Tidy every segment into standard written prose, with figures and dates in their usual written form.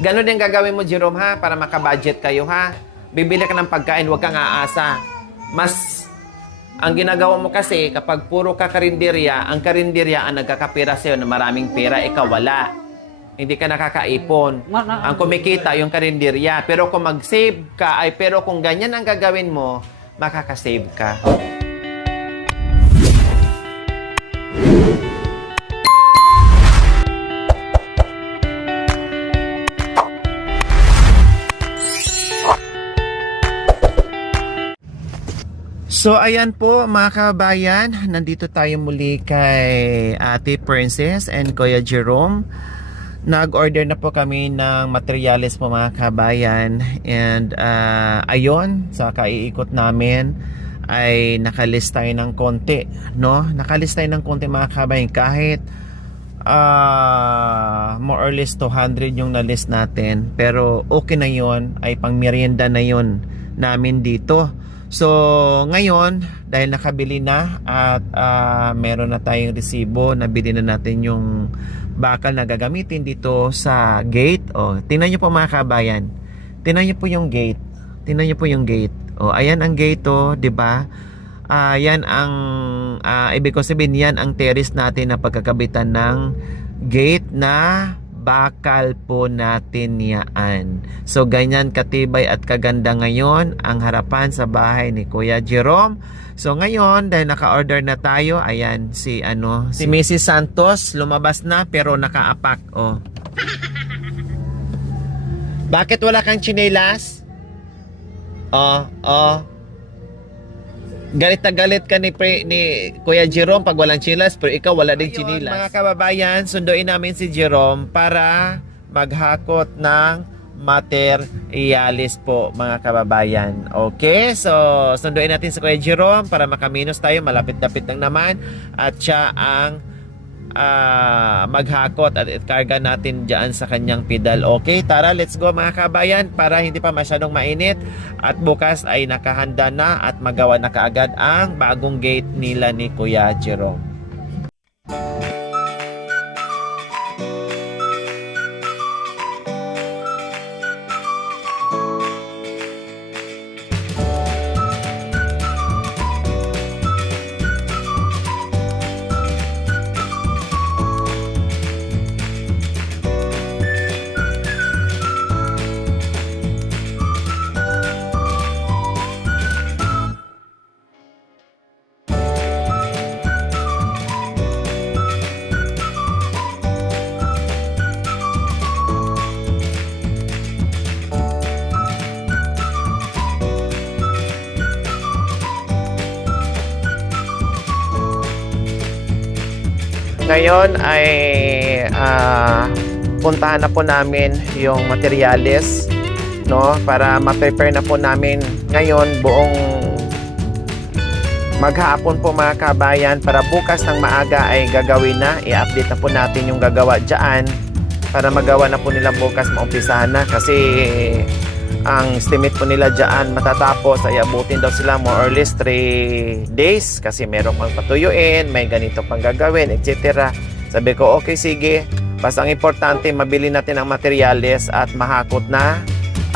Ganon din gagawin mo, Jerome, ha? Para makabudget kayo, ha? Bibili ka ng pagkain, huwag kang aasa. Mas, ang ginagawa mo kasi, kapag puro ka karinderya, ang karinderya ang nagkakapira sa'yo na maraming pera, ikaw wala. Hindi ka nakakaipon. Ang kumikita, yung karinderya. Pero kung mag-save ka, pero kung ganyan ang gagawin mo, makakasave ka. So, ayan po mga kabayan, nandito tayo muli kay Ate Princess and Kuya Jerome. Nag-order na po kami ng materyales po mga kabayan. And ayon, sa kaiikot namin ay nakalist tayo ng konti, no? Nakalist tayo ng konti mga kabayan, kahit more or less 200 yung na-list natin. Pero okay na yon, ay pang merienda na yon namin dito. So, ngayon, dahil nakabili na at meron na tayong resibo, nabili na natin yung bakal na gagamitin dito sa gate. O, tingnan nyo po mga kabayan. Tingnan nyo po yung gate. Tingnan nyo po yung gate. O, ayan ang gate o, diba? Yan ang, ibig ko sabihin, yan ang terrace natin na pagkakabitan ng gate na bakal po natin yaan. So ganyan katibay at kaganda ngayon ang harapan sa bahay ni Kuya Jerome. So ngayon dahil naka-order na tayo, ayan si Mrs. Santos lumabas na pero nakaapak. Oh. Bakit wala kang tsinelas? Galit na galit ka ni Kuya Jerome pag walang chinelas, pero ikaw wala din chinelas. Mga kababayan, sunduin namin si Jerome para maghakot ng materyales po mga kababayan. Okay, so sunduin natin si Kuya Jerome para makaminos tayo, malapit-lapit lang naman, at siya ang maghakot at ikarga natin dyan sa kanyang pedal. Okay, tara, let's go mga kabayan para hindi pa masyadong mainit at bukas ay nakahanda na at magawa na kaagad ang bagong gate nila ni Kuya Jerome. Ngayon ay puntahan na po namin yung materyales, no, para ma-prepare na po namin ngayon buong maghapon po mga kabayan, para bukas ng maaga ay gagawin na, i-update na po natin yung gagawa dyan para magawa na po nila bukas, maumpisahan na kasi ang estimate po nila dyan matatapos ay abutin daw sila more or less 3 days kasi meron pang patuyuin, may ganito pang gagawin, etc. Sabi ko, okay, sige. Basta ang importante, mabili natin ang materyales at mahakot na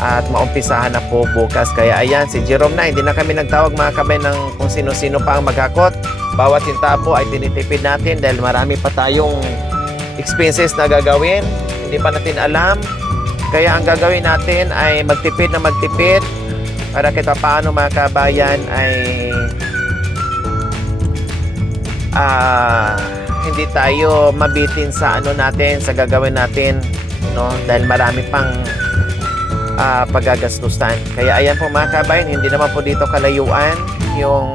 at maumpisahan na po bukas. Kaya ayan, si Jerome na, hindi na kami nagtawag mga kabay ng kung sino-sino pa ang maghakot. Bawat hintapo ay tinitipid natin dahil marami pa tayong expenses na gagawin. Hindi pa natin alam. Kaya ang gagawin natin ay magtipid na magtipid para kita paano mga kabayan ay hindi tayo mabitin sa natin, sa gagawin natin, no? Dahil marami pang paggagastusan. Kaya ayan po mga kabayan, hindi naman po dito kalayuan yung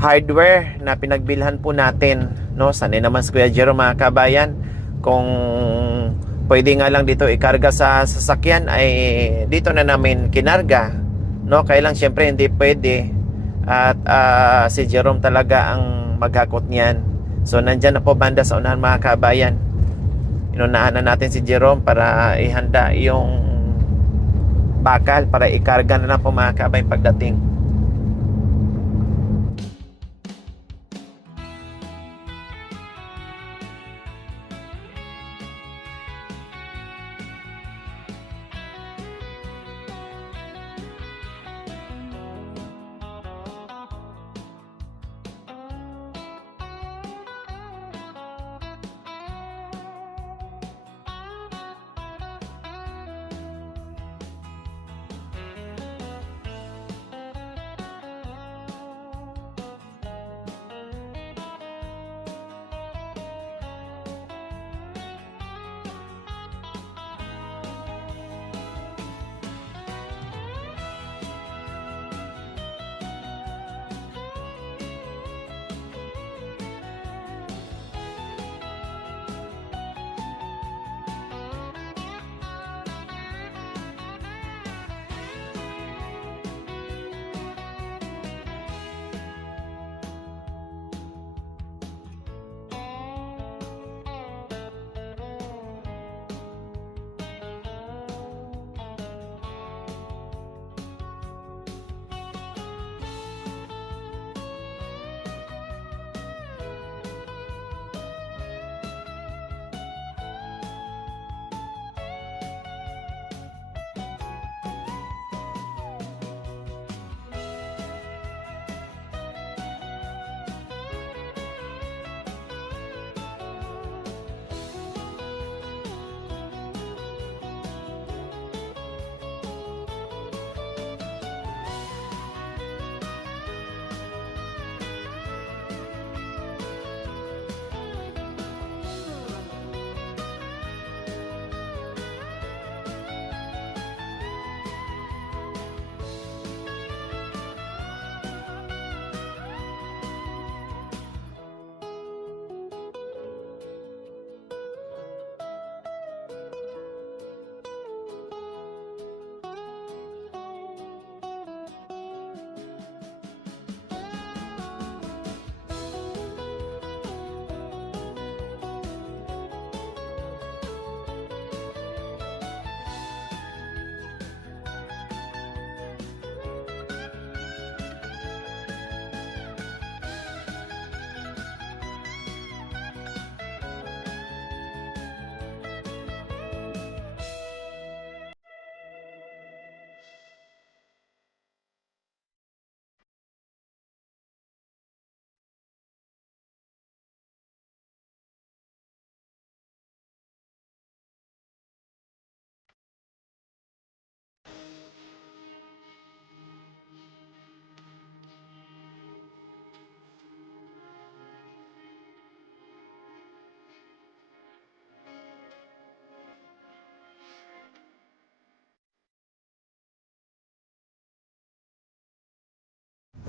hardware na pinagbilhan po natin, no? Sanay naman si Kuya Jerome mga kabayan, kung pwede nga lang dito ikarga sa sasakyan ay dito na namin kinarga, no? Kaya lang syempre hindi pwede at si Jerome talaga ang maghakot niyan. So nandyan na po banda sa unahan mga kabayan. Inunahan na natin si Jerome para ihanda yung bakal para ikarga na lang po mga kabayan pagdating.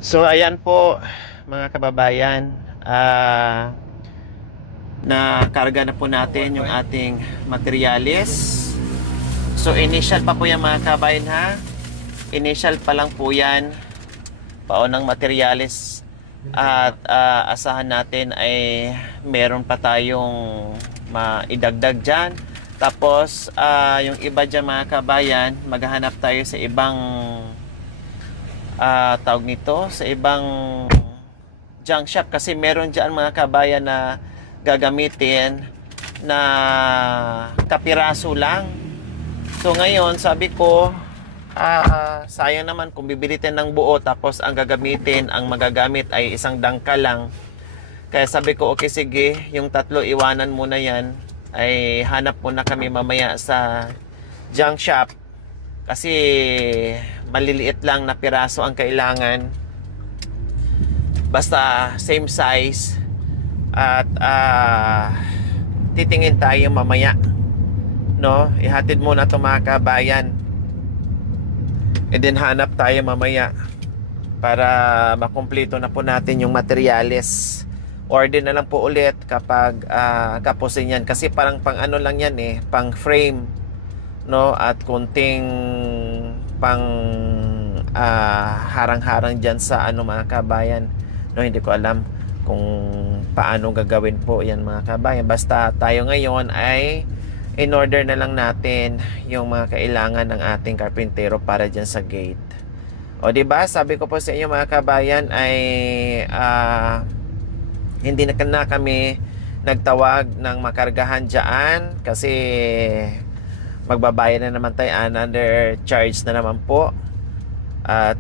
So ayan po mga kababayan, na karga na po natin yung ating materyales. So initial pa po yan mga kabayan ha. Initial pa lang po yan. Paunang materyales. At asahan natin ay meron pa tayong maidagdag dyan. Tapos yung iba dyan mga kabayan, maghahanap tayo sa ibang tawag nito, sa ibang junk shop. Kasi meron dyan mga kabayan na gagamitin na kapiraso lang. So ngayon sabi ko, sayang naman kung bibili tayo ng buo tapos ang gagamitin, ang magagamit ay isang dangkal lang. Kaya sabi ko, okay sige, yung 3 iwanan muna yan, ay hanap muna kami mamaya sa junk shop. Kasi maliliit lang na piraso ang kailangan. Basta same size. At titingin tayo mamaya, no? Ihatid muna ito mga kabayan, and then hanap tayo mamaya para makumpleto na po natin yung materyales. Order na lang po ulit kapag kapusin yan, kasi parang pang ano lang yan pang frame, no? At kunting pang harang-harang dyan sa ano mga kabayan, no? Hindi ko alam kung paano gagawin po yan mga kabayan. Basta tayo ngayon ay in order na lang natin yung mga kailangan ng ating karpintero para dyan sa gate. O di ba? Sabi ko po sa inyo mga kabayan ay hindi na kami nagtawag ng makargahan dyan kasi magbabayad na naman tayo, another charge na naman po. At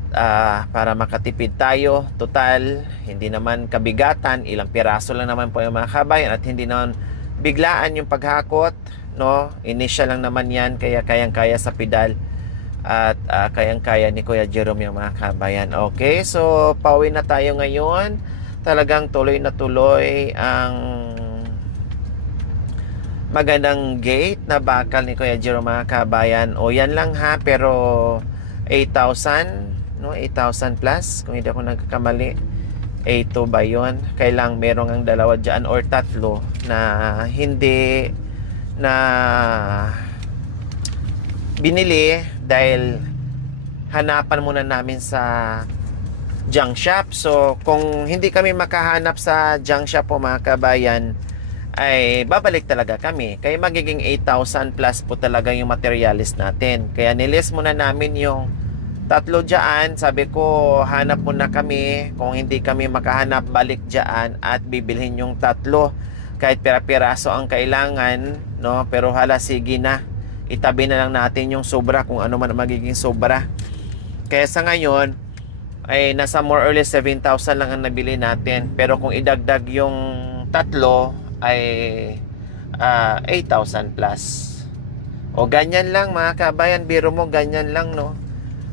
para makatipid tayo, total hindi naman kabigatan, ilang piraso lang naman po yung mga kabayan, at hindi naman biglaan yung paghakot, no? Initial lang naman yan, kaya kayang-kaya sa pedal. At kayang-kaya ni Kuya Jerome yung mga kabayan. Okay, so pauwi na tayo ngayon. Talagang tuloy na tuloy ang magandang gate na bakal ni Kuya Jerome mga kabayan. O yan lang ha, pero 8,000, no? 8,000 plus kung hindi ako nagkakamali. 8 ba yun? Kailang merong ang dalawa dyan or 3 na hindi na binili dahil hanapan muna namin sa junk shop. So kung hindi kami makahanap sa junk shop po mga kabayan, ay babalik talaga kami. Kaya magiging 8,000 plus po talaga yung materialis natin. Kaya nilist muna namin yung 3 dyan. Sabi ko, hanap muna kami. Kung hindi kami makahanap, balik dyan at bibilhin yung 3. Kahit pira-piraso ang kailangan, no? Pero hala, sige na. Itabi na lang natin yung sobra, kung ano man magiging sobra. Kaya sa ngayon, ay nasa more or less 7,000 lang ang nabili natin. Pero kung idagdag yung 3, ay 8,000 plus. O ganyan lang mga kabayan, biro mo ganyan lang, no?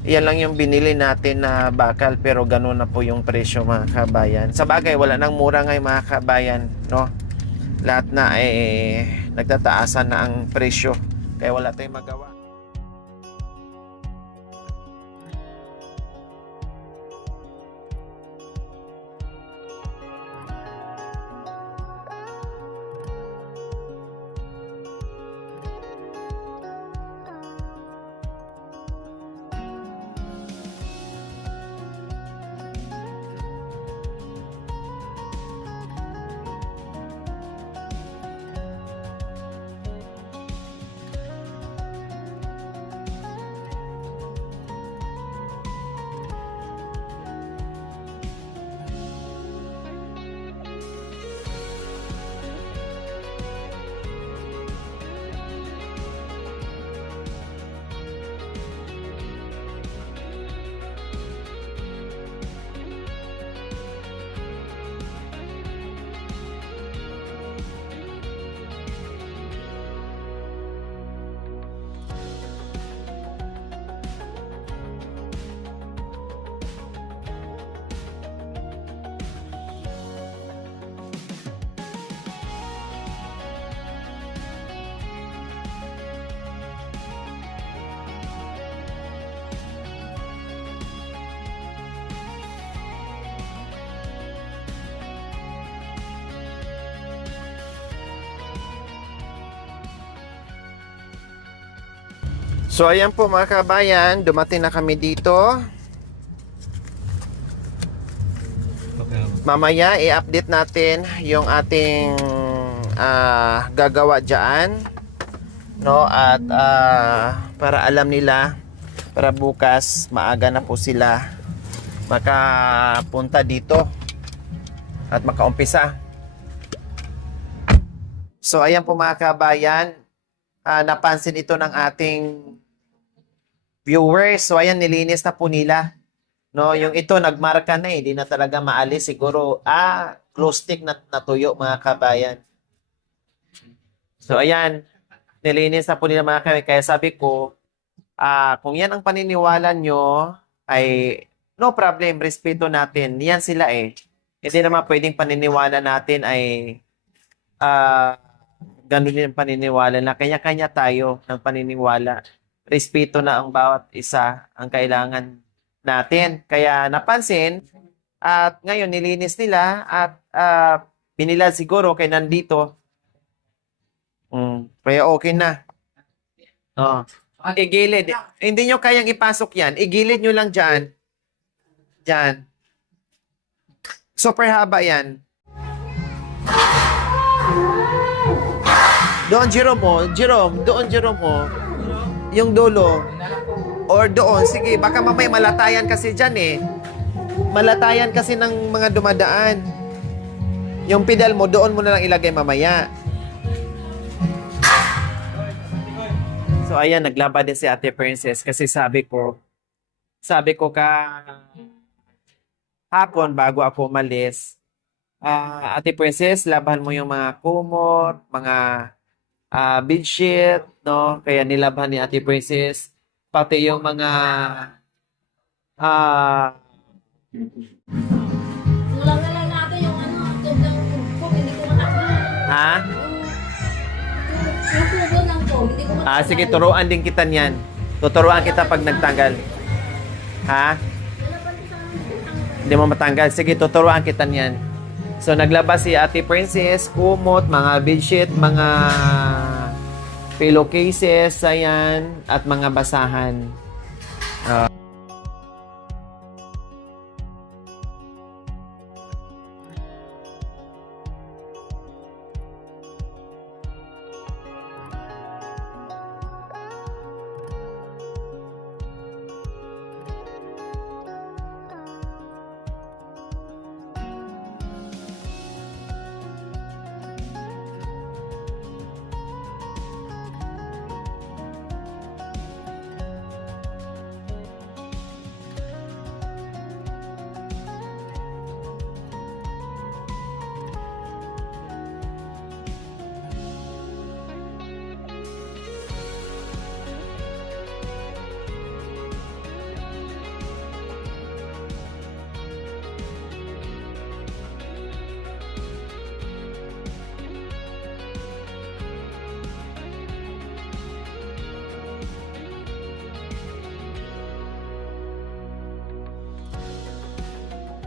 Yan lang yung binili natin na bakal, pero ganun na po yung presyo mga kabayan. Sa bagay, wala nang mura ngayon mga kabayan, no? Lahat na nagtataasan na ang presyo, kaya wala tayong magawa. So ayan po mga kabayan, dumating na kami dito. Mamaya i-update natin yung ating gagawa dyan, no? At para alam nila, para bukas maaga na po sila makapunta dito at makaumpisa. So ayan po mga kabayan, napansin ito ng ating viewers. So ayan, nilinis na po nila. No, yung ito nagmarka na eh, di na talaga maalis siguro. Glow stick na natuyo mga kabayan. So ayan, nilinis na po nila mga kabayan. Kaya sabi ko, kung yan ang paniniwala nyo, ay no problem, respeto natin. Yan sila eh. Hindi naman pwedeng paniniwala natin ay ganun din ang paniniwala na kanya-kanya tayo ng paniniwala. Respeto na ang bawat isa ang kailangan natin. Kaya napansin at ngayon nilinis nila at binilad siguro kay nandito. Kaya okay na. Igilid. Hindi nyo kayang ipasok yan. Igilid nyo lang dyan. Dyan. Super haba yan. Doon, Jerome, doon, Jerome mo. Yung dulo. Or doon, sige, baka mamaya malatayan kasi dyan eh. Malatayan kasi ng mga dumadaan. Yung pedal mo, doon mo na lang ilagay mamaya. So, ayan, naglaba din si Ate Princess kasi sabi ko hapon bago ako umalis, Ate Princess, laban mo yung mga kumot, mga bedsheet, no? Kaya nilabhan ni Ate Princess pati yung mga Tulang na lang natin yung tube ng foam, hindi ko matanggal. Yung tubo ng foam, hindi ko matanggal. Sige, turuan din kita niyan. Tuturuan kita pag nagtanggal. Hindi mo matanggal. Sige, tuturuan kita niyan. So, naglaba si Ate Princess, kumot, mga bedsheet, mga pillowcases, ayan, at mga basahan.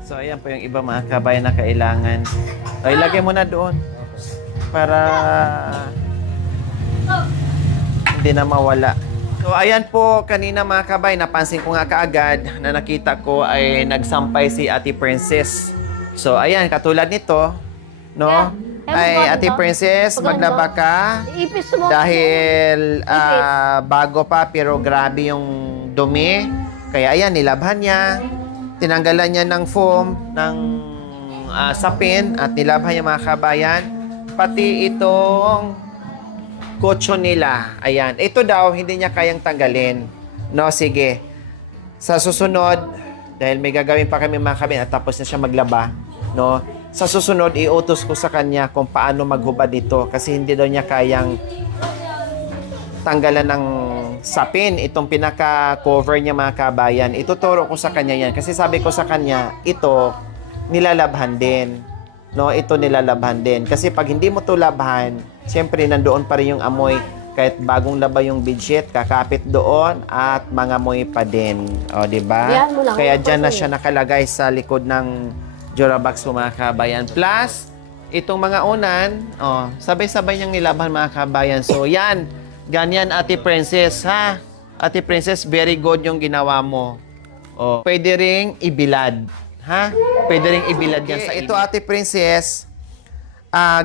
So, ayan po yung iba mga kabayan na kailangan. O, ilagay mo na doon. Para hindi na mawala. So, ayan po, kanina mga kabayan, napansin ko nga kaagad na nakita ko ay nagsampay si Ate Princess. So, ayan, katulad nito, no? Ay, Ate Princess, maglaba ka. Ipis mo. Dahil bago pa, pero grabe yung dumi. Kaya ayan, nilabhan niya. Tinanggalan niya ng foam, ng sapin, at nilabhan niya mga kabayan. Pati itong kutsyon nila. Ayan. Ito daw, hindi niya kayang tanggalin. No, sige. Sa susunod, dahil may gagawin pa kami mga kabayan, at tapos na siya maglaba, no? Sa susunod, iutos ko sa kanya kung paano maghubad dito. Kasi hindi daw niya kayang tanggalan ng sapin, itong pinaka-cover niya mga kabayan. Ituturo ko sa kanya yan. Kasi sabi ko sa kanya, ito, nilalabhan din. No, ito nilalabhan din. Kasi pag hindi mo to labhan, siyempre nandoon pa rin yung amoy. Kahit bagong laba yung bedsheet, kakapit doon at mangamoy pa din. O, diba? Kaya dyan na siya nakalagay sa likod ng Durabox po mga kabayan. Plus, itong mga unan, sabay-sabay niyang nilabhan mga kabayan. So, yan. Ganyan, Ate Princess, ha? Ate Princess, very good yung ginawa mo. Oh, pwede ring ibilad. Ha? Pwede ring ibilad yan sa ito, Ate Princess.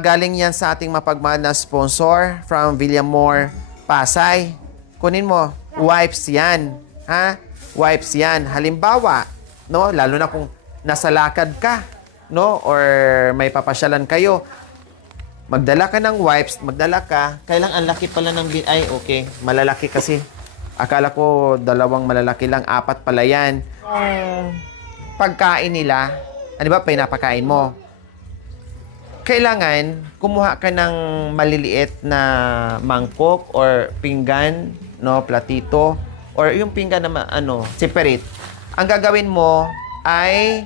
Galing yan sa ating mapagmahal na sponsor from Villamor, Pasay. Kunin mo. Wipes yan. Ha? Wipes yan. Halimbawa, no, lalo na kung nasa lakad ka, no, or may papasyalan kayo, magdala ka ng wipes, magdala ka, kailang ang laki pala ng ay, okay, malalaki kasi. Akala ko 2 malalaki lang, 4 pala yan. Pagkain nila, ano ba, pinapakain mo? Kailangan kumuha ka ng maliliit na mangkok or pinggan, no, platito, or yung pinggan na separate. Ang gagawin mo ay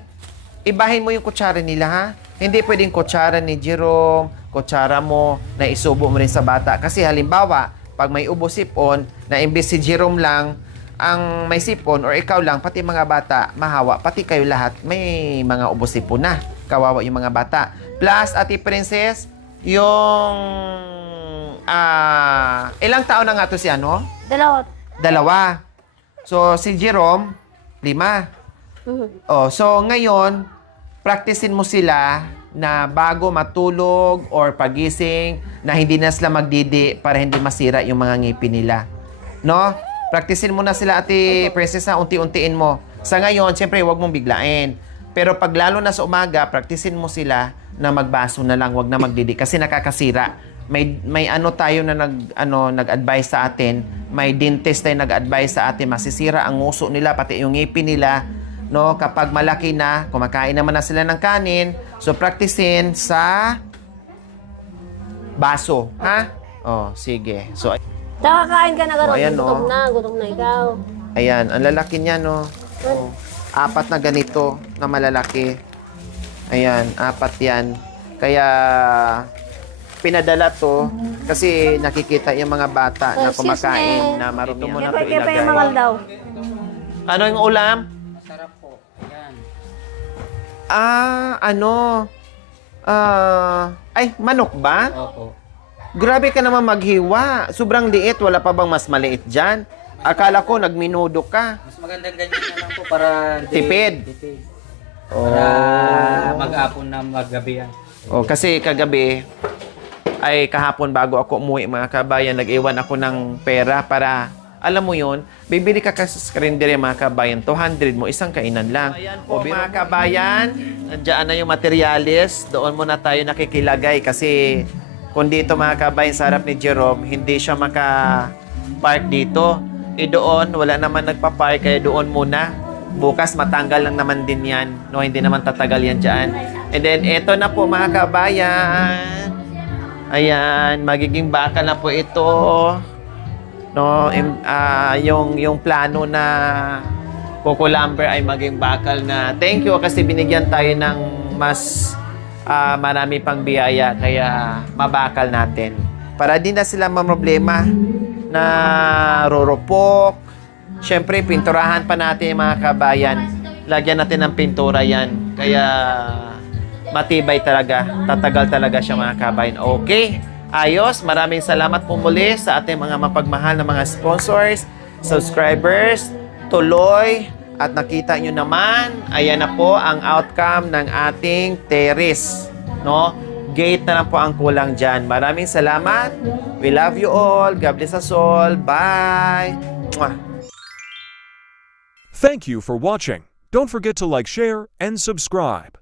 ibahin mo yung kutsara nila, ha? Hindi pwedeng kutsara ni Jerome, kutsara mo na isubo mo rin sa bata. Kasi halimbawa, pag may ubo sipon, na imbes si Jerome lang ang may sipon or ikaw lang, pati mga bata, mahawa. Pati kayo lahat, may mga ubo sipon na. Kawawa yung mga bata. Plus, Ate Princess, yung... ilang taon na nga to si ano? 2. 2. So, si Jerome, 5. Oh, so ngayon, practicein mo sila na bago matulog or pagising na hindi na sila magdidi para hindi masira yung mga ngipin nila. No? Practicein mo na sila, Ate Princess, na unti-untiin mo. Sa ngayon, siyempre, huwag mong biglain. Pero pag lalo na sa umaga, practicein mo sila na magbaso na lang, huwag na magdidi kasi nakakasira. May ano tayo na nag-advise sa atin, may dentist tayo nag-advise sa atin, masisira ang nguso nila, pati yung ngipin nila. No, kapag malaki na, kumakain naman na sila ng kanin, so practicein sa baso, ha? Oh, sige. So, Nakakain ka na gano'n. ayan, no? Gutom na ikaw. Ayan, ang lalaki niya, no? Oh, 4 na ganito na malalaki. Ayan, 4 yan. Kaya, pinadala to kasi nakikita yung mga bata na kumakain na marumi. Ito mo na to Kaya pa yung mangal ilagay. daw. Ano yung ulam? Sarap po. Yan. Ay, manok ba? Opo. Grabe ka naman maghiwa. Sobrang liit. Wala pa bang mas maliit dyan? Akala ko nagminudo ka. Mas magandang ganyan na lang po para Tipid. Tipid. Oh. Para mag-apon na maggabi yan. Oh, kasi kagabi, ay kahapon bago ako umuwi mga kabayan, nag-iwan ako ng pera para, alam mo yon, bibili ka kasi sa karinderya mga kabayan, 200 mo, isang kainan lang. Ayan po mga kabayan, nandiyan na yung materialis, doon muna tayo nakikilagay kasi kung dito mga kabayan sa harap ni Jerome, hindi siya maka-park dito. Doon, wala naman nagpa-park, kaya doon muna. Bukas matanggal lang naman din yan. No, hindi naman tatagal yan dyan. And then, eto na po mga kabayan. Ayan, magiging bakal na po ito. No, yung plano na Coco Lumber ay maging bakal na. Thank you kasi binigyan tayo ng mas marami pang biyaya kaya mabakal natin. Para di na sila mamroblema na rurupok. Siyempre, pinturahan pa natin yung mga kabayan. Lagyan natin ng pintura yan. Kaya matibay talaga. Tatagal talaga siya mga kabayan. Okay. Ayos. Maraming salamat po muli sa ating mga mapagmahal na mga sponsors, subscribers, tuloy. At nakita nyo naman, ayan na po ang outcome ng ating terrace. No? Gate na lang po ang kulang dyan. Maraming salamat. We love you all. God bless us all. Bye. Mwah. Thank you for watching. Don't forget to like, share, and subscribe.